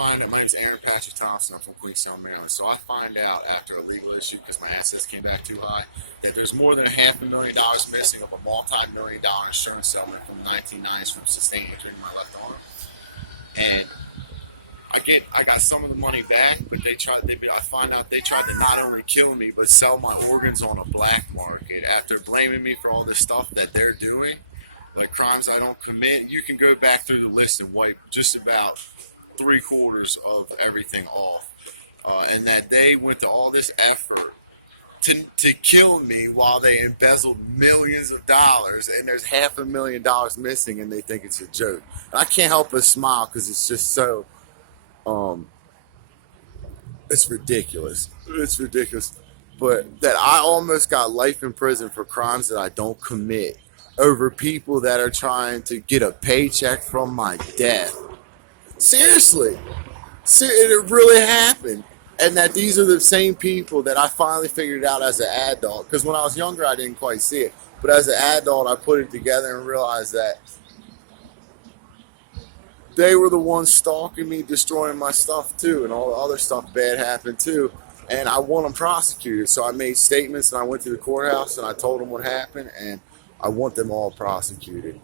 find out, my name's Aaron Patrick Thompson, I'm from Queenstown, Maryland. So I find out after a legal issue, because my assets came back too high, that there's more than $500,000 missing of a multi-million-dollar insurance settlement from the 1990s from sustained injury in my left arm. And I got some of the money back, but I find out they tried to not only kill me, but sell my organs on a black market. After blaming me for all this stuff that they're doing, like crimes I don't commit, you can go back through the list and wipe just about 3/4 of everything off. And that they went to all this effort to kill me while they embezzled millions of dollars, and there's $500,000 missing, and they think it's a joke. And I can't help but smile because it's just so, it's ridiculous. It's ridiculous. But that I almost got life in prison for crimes that I don't commit over people that are trying to get a paycheck from my death. Seriously. It really happened. And that these are the same people that I finally figured out as an adult. Because when I was younger, I didn't quite see it. But as an adult, I put it together and realized that they were the ones stalking me, destroying my stuff too. And all the other stuff bad happened too. And I want them prosecuted. So I made statements and I went to the courthouse and I told them what happened. And I want them all prosecuted.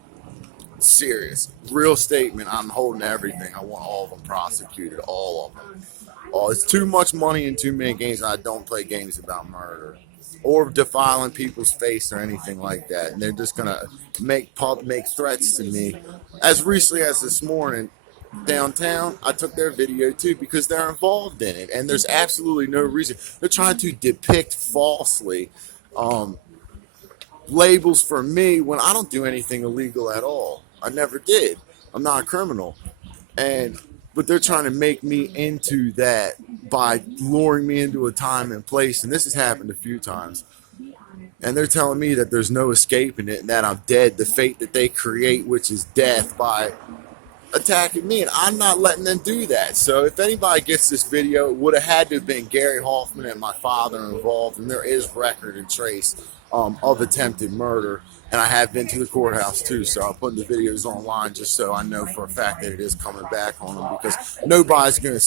Serious. Real statement. I'm holding everything. I want all of them prosecuted. All of them. Oh, it's too much money and too many games. I don't play games about murder or defiling people's face or anything like that. And they're just going to make threats to me. As recently as this morning, downtown, I took their video too because they're involved in it. And there's absolutely no reason. They're trying to depict falsely labels for me when I don't do anything illegal at all. I never did. I'm not a criminal. But they're trying to make me into that by luring me into a time and place. And this has happened a few times. And they're telling me that there's no escaping it and that I'm dead. The fate that they create, which is death, by attacking me. And I'm not letting them do that. So if anybody gets this video, it would have had to have been Gary Hoffman and my father involved. And there is record and trace of attempted murder. And I have been to the courthouse too, so I'm putting the videos online just so I know for a fact that it is coming back on them, because nobody's gonna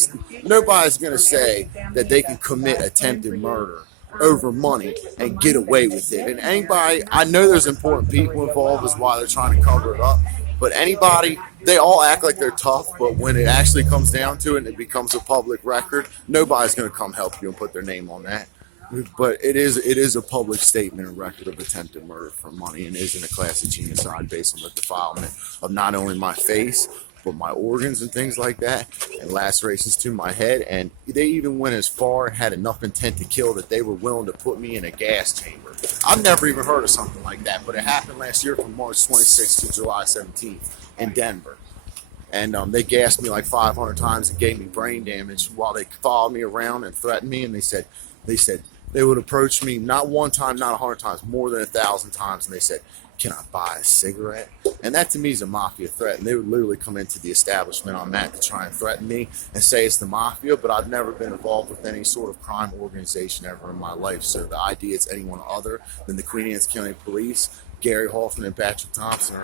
say that they can commit attempted murder over money and get away with it. And anybody, I know there's important people involved, is why they're trying to cover it up. But anybody, they all act like they're tough, but when it actually comes down to it and it becomes a public record, nobody's gonna come help you and put their name on that. But it is a public statement and record of attempted murder for money, and isn't a class of genocide based on the defilement of not only my face, but my organs and things like that, and lacerations to my head. And they even went as far and had enough intent to kill that they were willing to put me in a gas chamber. I've never even heard of something like that, but it happened last year from March 26th to July 17th in Denver. And they gassed me like 500 times and gave me brain damage while they followed me around and threatened me. And they said they would approach me not one time, not 100 times, more than 1,000 times. And they said, "Can I buy a cigarette?" And that to me is a mafia threat. And they would literally come into the establishment on that to try and threaten me and say it's the mafia. But I've never been involved with any sort of crime organization ever in my life. So the idea it's anyone other than the Queen Anne's County Police, Gary Hoffman and Patrick Thompson are